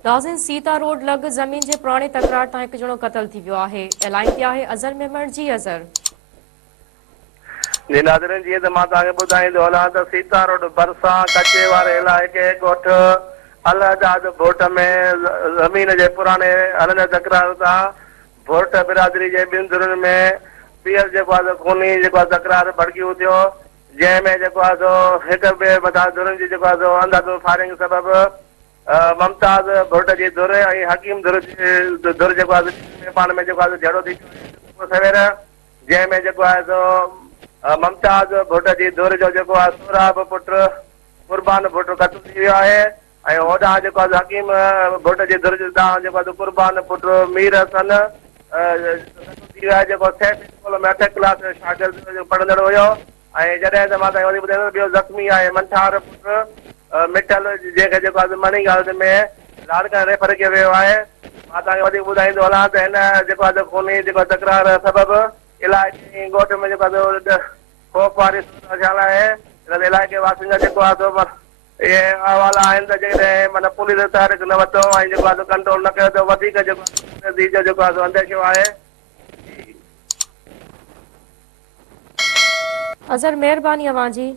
नाज़रीन, सीता रोड लॻ ज़मीन जे पुराणे तकरार तां हिकु ॼणो क़तल थी वियो आहे। एलाइन ते आहे अज़र मेमण। जी अज़र। जी नाज़रीन, जीअं त मां तव्हांखे ॿुधाईंदो हलां त सीता रोड भरिसां कचे वारे इलाइक़े ॻोठ अलहदाद भोट में ज़मीन जे पुराणे हलंदड़ तकरार तां भोट बिरादरी जे ॿिनि धुरनि में ॿीहर जेको आहे खूनी जेको आहे तकरार भड़कियूं थियो, जंहिंमें जेको आहे सो हिक ॿिए मथां धुरनि जी जेको आहे सो अंधाधुंध फायरिंग सबबि ममताज़ भुर्ट जी धुर ऐं हकीम धुर जेको आहे पाण में जेको आहे झगड़ो थी पियो सवेर, जंहिंमें जेको आहे सो ममताज़ भुर्ट जी धुर जो जेको आहे सोराब पुट कुर्बान पुट क़तल थी वियो आहे ऐं होॾां जेको आहे हकीम भुर्ट जी धुर तां जेको आहे कुर्बान पुट मीर हसन थी वियो आहे, जेको सेठ स्कूल में 8 क्लास शागिर्द पढ़ंदड़ हुयो। ऐं जॾहिं त मां तव्हांखे वरी ॿुधायां ॿियो ज़ख़्मी आहे मंठार पुट मिठल, जंहिंखे जेको आहे मणी हालत में लाड़काणे रेफर कयो वियो आहे। मां तव्हांखे वधीक ॿुधाईंदो हलां त हिन जेको आहे खूनी जेको तकरार सबबि इलाइक़े ॻोठ में जेको आहे ख़ौफ़ वारी थियल आहे। हिन इलाइक़े वासियुनि जा जेको आहे इहे अहवाल आहिनि त जेकॾहिं माना पुलिस तहरीक न वरितो ऐं जेको आहे कंट्रोल न कयो त वधीक जेको आहे अंदेशो आहे। अज़र, मेहरबानी अवां जी।